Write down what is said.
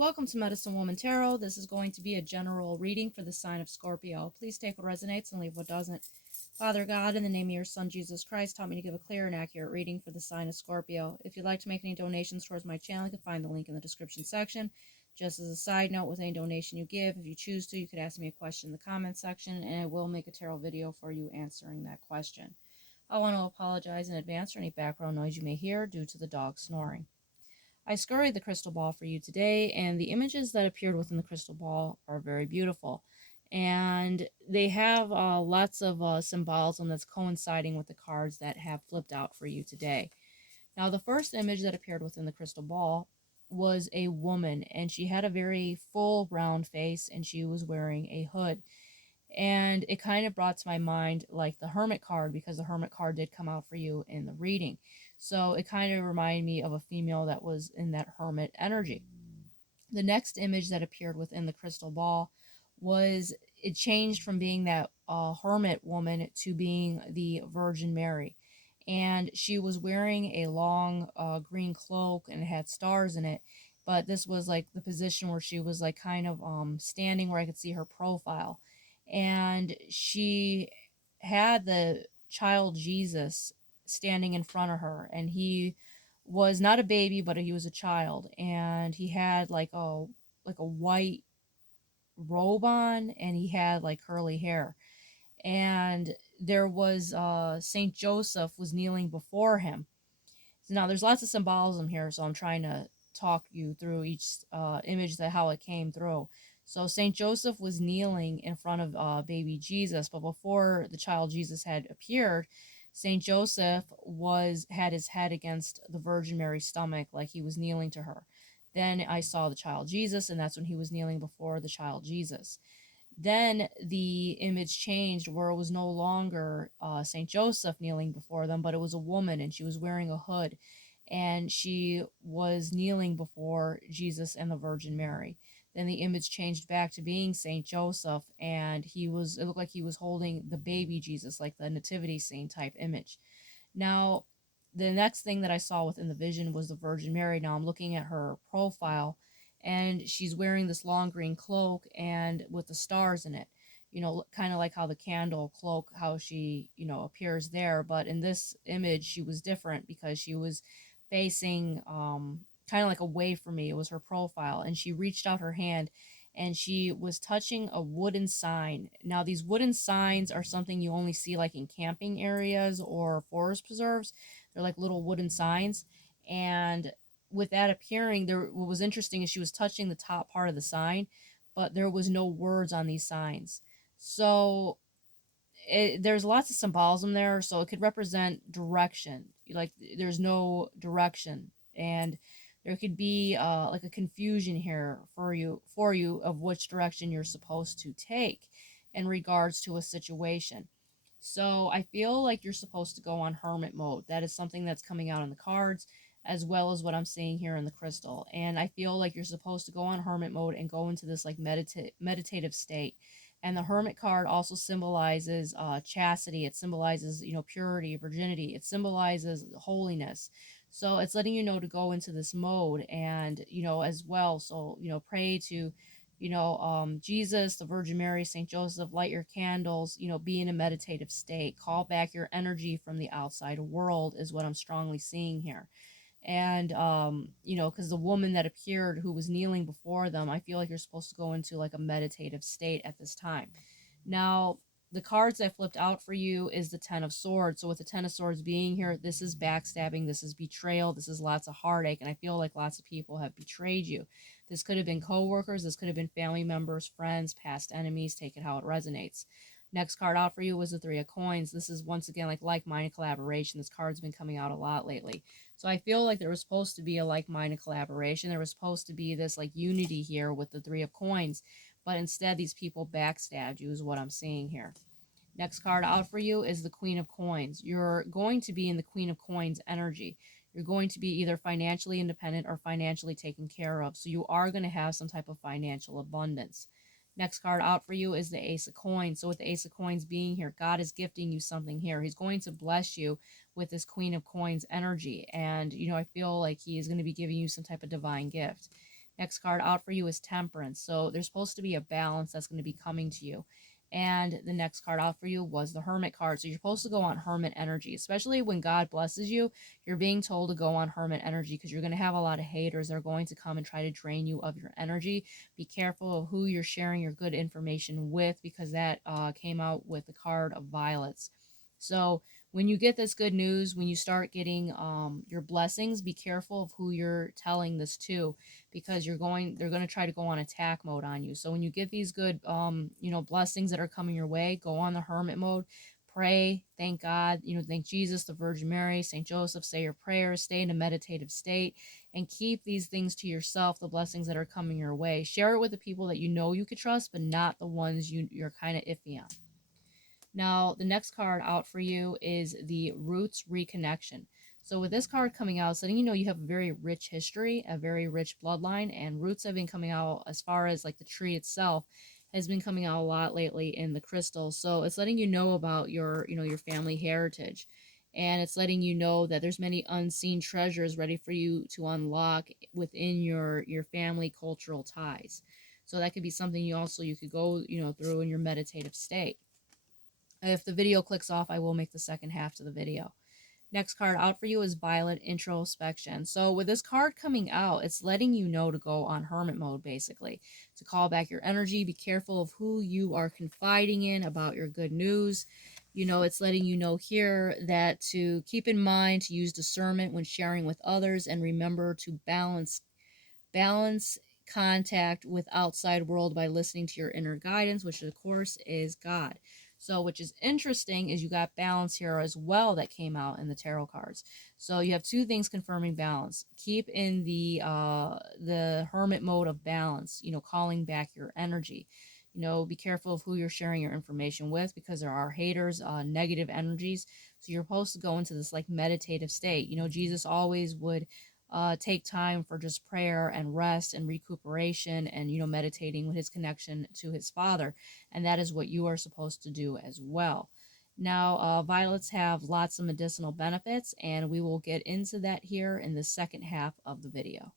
Welcome to Medicine Woman Tarot. This is going to be a general reading for the sign of Scorpio. Please take what resonates and leave what doesn't. Father God, in the name of your Son Jesus Christ, taught me to give a clear and accurate reading for the sign of Scorpio. If you'd like to make any donations towards my channel, you can find the link in the description section. Just as a side note, with any donation you give, if you choose to, you could ask me a question in the comment section, and I will make a tarot video for you answering that question. I want to apologize in advance for any background noise you may hear due to the dog snoring. I scoured the crystal ball for you today, and the images that appeared within the crystal ball are very beautiful. And they have lots of symbolism that's coinciding with the cards that have flipped out for you today. Now, the first image that appeared within the crystal ball was a woman, and she had a very full round face, and she was wearing a hood. And it kind of brought to my mind like the hermit card, because the hermit card did come out for you in the reading. So it kind of reminded me of a female that was in that hermit energy. The next image that appeared within the crystal ball was, it changed from being that hermit woman to being the Virgin Mary. And she was wearing a long green cloak, and it had stars in it. But this was like the position where she was like kind of standing where I could see her profile. And she had the child Jesus standing in front of her, and he was not a baby, but he was a child, and he had like a white robe on, and he had like curly hair. And there was Saint Joseph was kneeling before him. So now there's lots of symbolism here, so I'm trying to talk you through each image, that how it came through. So Saint Joseph was kneeling in front of baby Jesus, but before the child Jesus had appeared, Saint Joseph had his head against the Virgin Mary's stomach, like he was kneeling to her. Then I saw the child Jesus, and that's when he was kneeling before the child Jesus. Then the image changed, where it was no longer Saint Joseph kneeling before them, but it was a woman, and she was wearing a hood, and she was kneeling before Jesus and the Virgin Mary. Then the image changed back to being Saint Joseph, and it looked like he was holding the baby Jesus, like the nativity scene type image. Now, the next thing that I saw within the vision was the Virgin Mary. Now I'm looking at her profile, and she's wearing this long green cloak and with the stars in it. Kind of like how the candle cloak, how she, appears there. But in this image, she was different, because she was facing kind of like away from me. It was her profile, and she reached out her hand, and she was touching a wooden sign. Now, these wooden signs are something you only see like in camping areas or forest preserves. They're like little wooden signs. And with that appearing, what was interesting is she was touching the top part of the sign, but there was no words on these signs. So there's lots of symbolism there. So it could represent direction. Like there's no direction, and there could be like a confusion here for you of which direction you're supposed to take in regards to a situation. So I feel like you're supposed to go on hermit mode. That is something that's coming out in the cards, as well as what I'm seeing here in the crystal. And I feel like you're supposed to go on hermit mode and go into this like meditative state. And the hermit card also symbolizes chastity. It symbolizes, purity, virginity. It symbolizes holiness. So it's letting you know to go into this mode, and, as well. So, pray to, Jesus, the Virgin Mary, Saint Joseph, light your candles, be in a meditative state. Call back your energy from the outside world is what I'm strongly seeing here. And because the woman that appeared who was kneeling before them, I feel like you're supposed to go into like a meditative state at this time. Now, the cards that flipped out for you is the Ten of Swords. So with the Ten of Swords being here, this is backstabbing, this is betrayal, this is lots of heartache, and I feel like lots of people have betrayed you. This could have been coworkers, this could have been family members, friends, past enemies. Take it how it resonates. Next card out for you was the Three of Coins. This is once again like-minded collaboration. This card's been coming out a lot lately. So I feel like there was supposed to be a like-minded collaboration. There was supposed to be this like unity here with the Three of Coins, but instead these people backstabbed you is what I'm seeing here. Next card out for you is the Queen of Coins. You're going to be in the Queen of Coins energy. You're going to be either financially independent or financially taken care of. So you are going to have some type of financial abundance. Next card out for you is the Ace of Coins. So with the Ace of Coins being here, God is gifting you something here. He's going to bless you with this Queen of Coins energy. And, I feel like he is going to be giving you some type of divine gift. Next card out for you is Temperance. So there's supposed to be a balance that's going to be coming to you. And the next card out for you was the Hermit card. So you're supposed to go on Hermit energy, especially when God blesses you. You're being told to go on Hermit energy because you're going to have a lot of haters that are going to come and try to drain you of your energy. Be careful of who you're sharing your good information with, because that came out with the card of Violets. So when you get this good news, when you start getting your blessings, be careful of who you're telling this to, because they're going to try to go on attack mode on you. So when you get these good blessings that are coming your way, go on the hermit mode. Pray, thank God, thank Jesus, the Virgin Mary, Saint Joseph, say your prayers, stay in a meditative state, and keep these things to yourself, the blessings that are coming your way. Share it with the people that you know you could trust, but not the ones you're kind of iffy on. Now, the next card out for you is the Roots Reconnection. So with this card coming out, it's letting you know you have a very rich history, a very rich bloodline, and roots have been coming out as far as like the tree itself has been coming out a lot lately in the crystals. So it's letting you know about your family heritage. And it's letting you know that there's many unseen treasures ready for you to unlock within your family cultural ties. So that could be something you could go, through in your meditative state. If the video clicks off, I will make the second half to the video. Next card out for you is Violet Introspection. So with this card coming out, it's letting you know to go on hermit mode, basically, to call back your energy. Be careful of who you are confiding in about your good news. It's letting you know here that to keep in mind to use discernment when sharing with others, and remember to balance contact with outside world by listening to your inner guidance, which of course is God. So which is interesting is you got balance here as well that came out in the tarot cards. So you have two things confirming balance. Keep in the hermit mode of balance, calling back your energy. Be careful of who you're sharing your information with, because there are haters, negative energies. So you're supposed to go into this like meditative state. Jesus always would take time for just prayer and rest and recuperation, and meditating with his connection to his Father, and that is what you are supposed to do as well. Now, violets have lots of medicinal benefits, and we will get into that here in the second half of the video.